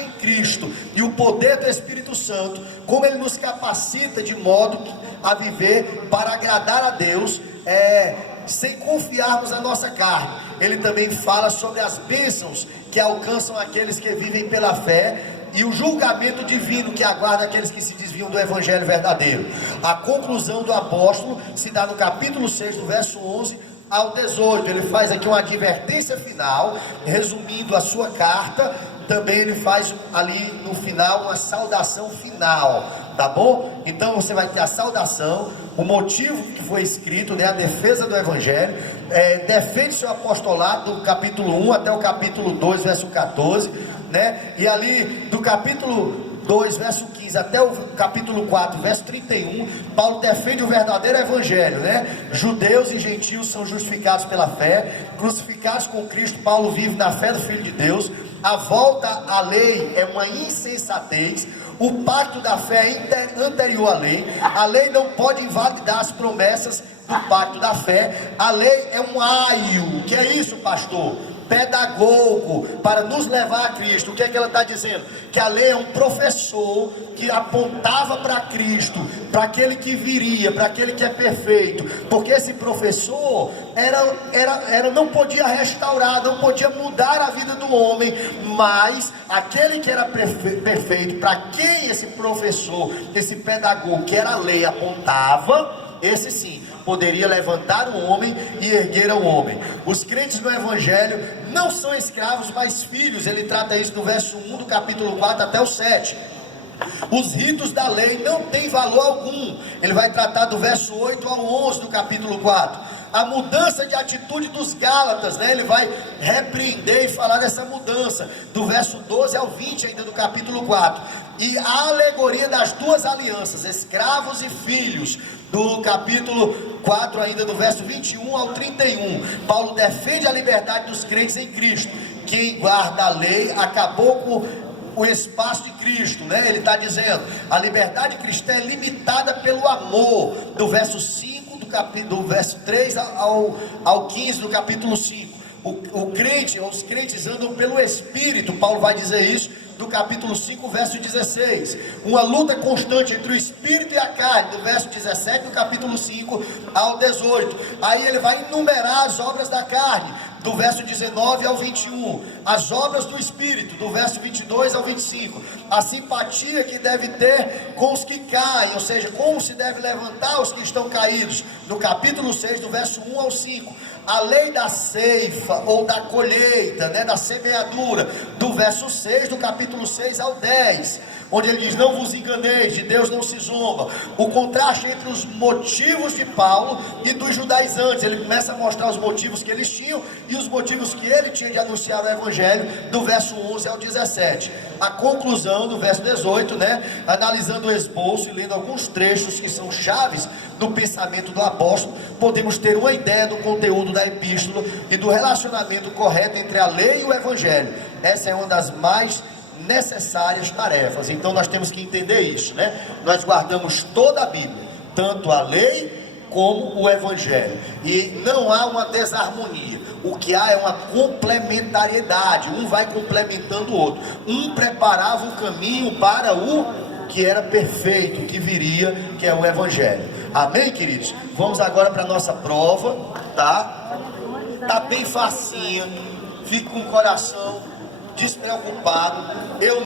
em Cristo e o poder do Espírito Santo, como Ele nos capacita de modo a viver para agradar a Deus, sem confiarmos na nossa carne. Ele também fala sobre as bênçãos que alcançam aqueles que vivem pela fé e o julgamento divino que aguarda aqueles que se desviam do Evangelho verdadeiro. A conclusão do apóstolo se dá no capítulo 6, do verso 11 ao 18. Ele faz aqui uma advertência final, resumindo a sua carta. Também ele faz ali no final uma saudação final, tá bom? Então você vai ter a saudação, o motivo que foi escrito, né, a defesa do Evangelho, defende seu apostolado do capítulo 1 até o capítulo 2, verso 14, né? E ali do capítulo 2, verso 15 até o capítulo 4, verso 31, Paulo defende o verdadeiro Evangelho, né? Judeus e gentios são justificados pela fé, crucificados com Cristo. Paulo vive na fé do Filho de Deus. A volta à lei é uma insensatez. O pacto da fé é anterior à lei. A lei não pode invalidar as promessas do pacto da fé. A lei é um aio. O que é isso, pastor? Pedagogo, para nos levar a Cristo. O que é que ela está dizendo? Que a lei é um professor que apontava para Cristo, para aquele que viria, para aquele que é perfeito, porque esse professor não podia restaurar, não podia mudar a vida do homem, mas aquele que era perfeito, para quem esse professor, esse pedagogo, que era a lei, apontava, esse sim poderia levantar o homem e erguer o homem. Os crentes no Evangelho não são escravos, mas filhos. Ele trata isso no verso 1 do capítulo 4 até o 7. Os ritos da lei não têm valor algum. Ele vai tratar do verso 8 ao 11 do capítulo 4. A mudança de atitude dos Gálatas, né? Ele vai repreender e falar dessa mudança do verso 12 ao 20 ainda do capítulo 4. E a alegoria das duas alianças, escravos e filhos, do capítulo 4 ainda do verso 21 ao 31. Paulo defende a liberdade dos crentes em Cristo. Quem guarda a lei acabou com o espaço de Cristo, né? Ele está dizendo, a liberdade cristã é limitada pelo amor, do verso 5 do verso 3 ao 15 do capítulo 5. O crente, os crentes andam pelo Espírito. Paulo vai dizer isso do capítulo 5, verso 16. Uma luta constante entre o Espírito e a carne, do verso 17 do capítulo 5 ao 18. Aí ele vai enumerar as obras da carne, do verso 19 ao 21, as obras do Espírito, do verso 22 ao 25, a simpatia que deve ter com os que caem, ou seja, como se deve levantar os que estão caídos, no capítulo 6, do verso 1 ao 5, a lei da ceifa, ou da colheita, né, da semeadura, do verso 6, do capítulo 6 ao 10, onde ele diz, não vos enganeis, de Deus não se zomba. O contraste entre os motivos de Paulo e dos judaizantes. Ele começa a mostrar os motivos que eles tinham e os motivos que ele tinha de anunciar o Evangelho, do verso 11 ao 17. A conclusão do verso 18, né, analisando o esboço e lendo alguns trechos que são chaves do pensamento do apóstolo, podemos ter uma ideia do conteúdo da epístola e do relacionamento correto entre a lei e o Evangelho. Essa é uma das mais necessárias tarefas. Então nós temos que entender isso, né? Nós guardamos toda a Bíblia, tanto a lei como o Evangelho, e não há uma desarmonia. O que há é uma complementariedade. Um vai complementando o outro. Um preparava o caminho para o que era perfeito, que viria, que é o Evangelho. Amém, queridos? Vamos agora para a nossa prova, tá? Tá bem facinha. Fique com o coração despreocupado. Eu